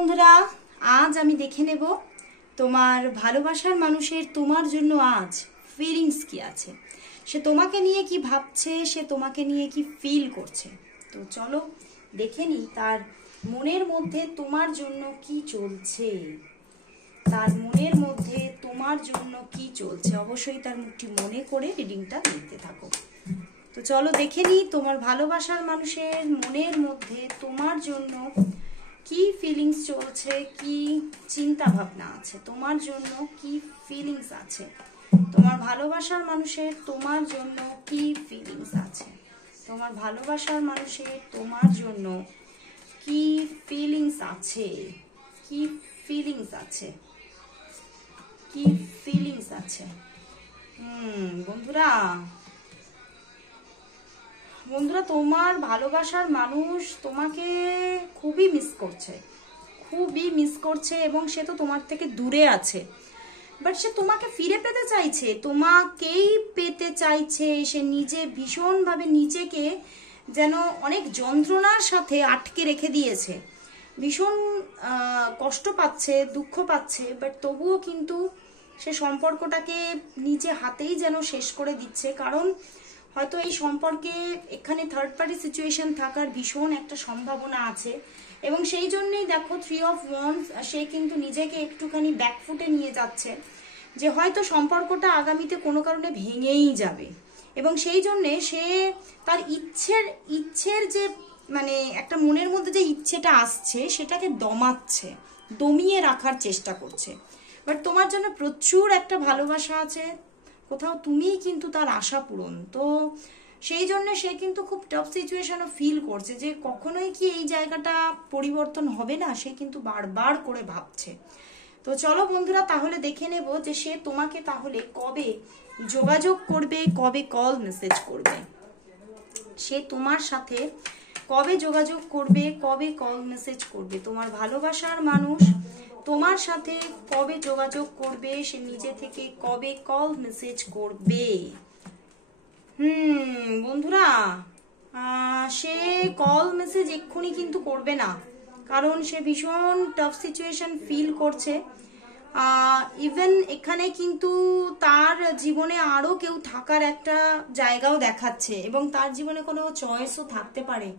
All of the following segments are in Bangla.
বন্ধুরা, আজ আমি দেখে নেব তোমার ভালোবাসার মানুষের তোমার জন্য আজ ফিলিংস কি আছে, সে তোমাকে নিয়ে কি ভাবছে, সে তোমাকে নিয়ে কি ফিল করছে। তো চলো দেখে নিই তার মনের মধ্যে তোমার জন্য কি চলছে, তার মনের মধ্যে তোমার জন্য কি চলছে। অবশ্যই তার মুখটি মনে করে রিডিংটা দেখতে থাকো। তো চলো দেখে নিই তোমার ভালোবাসার মানুষের মনের মধ্যে তোমার জন্য কি ফিলিংস চলছে, কি চিন্তা ভাবনা আছে, তোমার জন্য কি ফিলিংস আছে, তোমার ভালোবাসার মানুষের তোমার জন্য কি ফিলিংস আছে, তোমার ভালোবাসার মানুষের তোমার জন্য কি ফিলিংস আছে, কি ফিলিংস আছে, কি ফিলিংস আছে। বন্ধুরা বন্ধুরা তোমার ভালোবাসার মানুষ তোমাকে খুবই মিস করছে এবং সে তো তোমার থেকে দূরে আছে, বাট সে তোমাকে ফিরে পেতে চাইছে, তোমাকেই পেতে চাইছে। সে নিজে ভীষণভাবে নিজেকে যেন অনেক যন্ত্রণার সাথে আটকে রেখে দিয়েছে, ভীষণ কষ্ট পাচ্ছে, দুঃখ পাচ্ছে, বাট তবুও কিন্তু সে সম্পর্কটাকে নিজে হাতেই যেন শেষ করে দিচ্ছে। কারণ হয়তো এই সম্পর্কে এখানে থার্ড পার্টি সিচুয়েশন থাকার ভীষণ একটা সম্ভাবনা আছে এবং সেই জন্যই দেখো 3 of Wands, সে কিন্তু নিজেকে একটুখানি ব্যাকফুটে নিয়ে যাচ্ছে যে হয়তো সম্পর্কটা আগামীতে কোনো কারণে ভেঙেই যাবে এবং সেই জন্যে সে তার ইচ্ছের যে মানে একটা মনের মধ্যে যে ইচ্ছেটা আসছে সেটাকে দমিয়ে রাখার চেষ্টা করছে। বাট তোমার জন্য প্রচুর একটা ভালোবাসা আছে, কোথাও তুমিই কিন্তু তার আশা পূরণ। তো সেই জন্য সে কিন্তু খুব টাফ সিচুয়েশনও ফিল করছে যে কখনোই কি এই জায়গাটা পরিবর্তন হবে না, সে কিন্তু বারবার করে ভাবছে। তো চলো বন্ধুরা তাহলে দেখে নেব যে সে তোমাকে তাহলে কবে যোগাযোগ করবে, কবে কল মেসেজ করবে, সে তোমার সাথে কবে যোগাযোগ করবে, কবে কল মেসেজ করবে। তোমার ভালোবাসার মানুষ তোমার সাথে কবে যোগাযোগ করবে, সে নিজে থেকে কবে কল মেসেজ করবে। বন্ধুরা সে কল মেসেজ এক্ষুনি কিন্তু করবে না, কারণ সে ভীষণ টাফ সিচুয়েশন ফিল করছে। ইভেন এখানে কিন্তু তার জীবনে আরো কেউ থাকার একটা জায়গাও দেখাচ্ছে এবং তার জীবনে কোনো চয়েসও থাকতে পারে।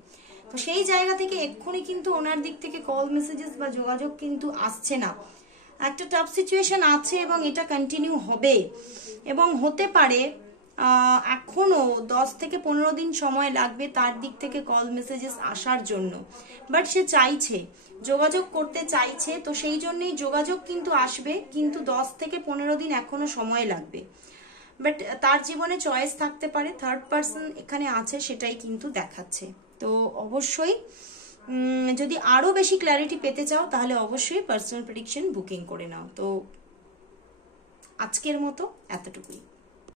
তো সেই জায়গা থেকে এক্ষুনি কিন্তু ওনার দিক থেকে কল মেসেজেস বা যোগাযোগ কিন্তু আসছে না। একটা টাফ সিচুয়েশন আছে এবং এটা কন্টিনিউ হবে এবং হতে পারে এখনো 10 থেকে 15 দিন সময় লাগবে তার দিক থেকে কল মেসেজেস আসার জন্য। বাট সে চাইছে, যোগাযোগ করতে চাইছে, তো সেই জন্যই যোগাযোগ কিন্তু আসবে, কিন্তু 10 থেকে 15 দিন এখনো সময় লাগবে। বাট তার জীবনে চয়েস থাকতে পারে, থার্ড পার্সন এখানে আছে সেটাই কিন্তু দেখাচ্ছে। তো অবশ্যই যদি আরো বেশি ক্ল্যারিটি পেতে চাও তাহলে অবশ্যই পার্সোনাল প্রেডিকশন বুকিং করে নাও। তো আজকের মতো এতটুকুই।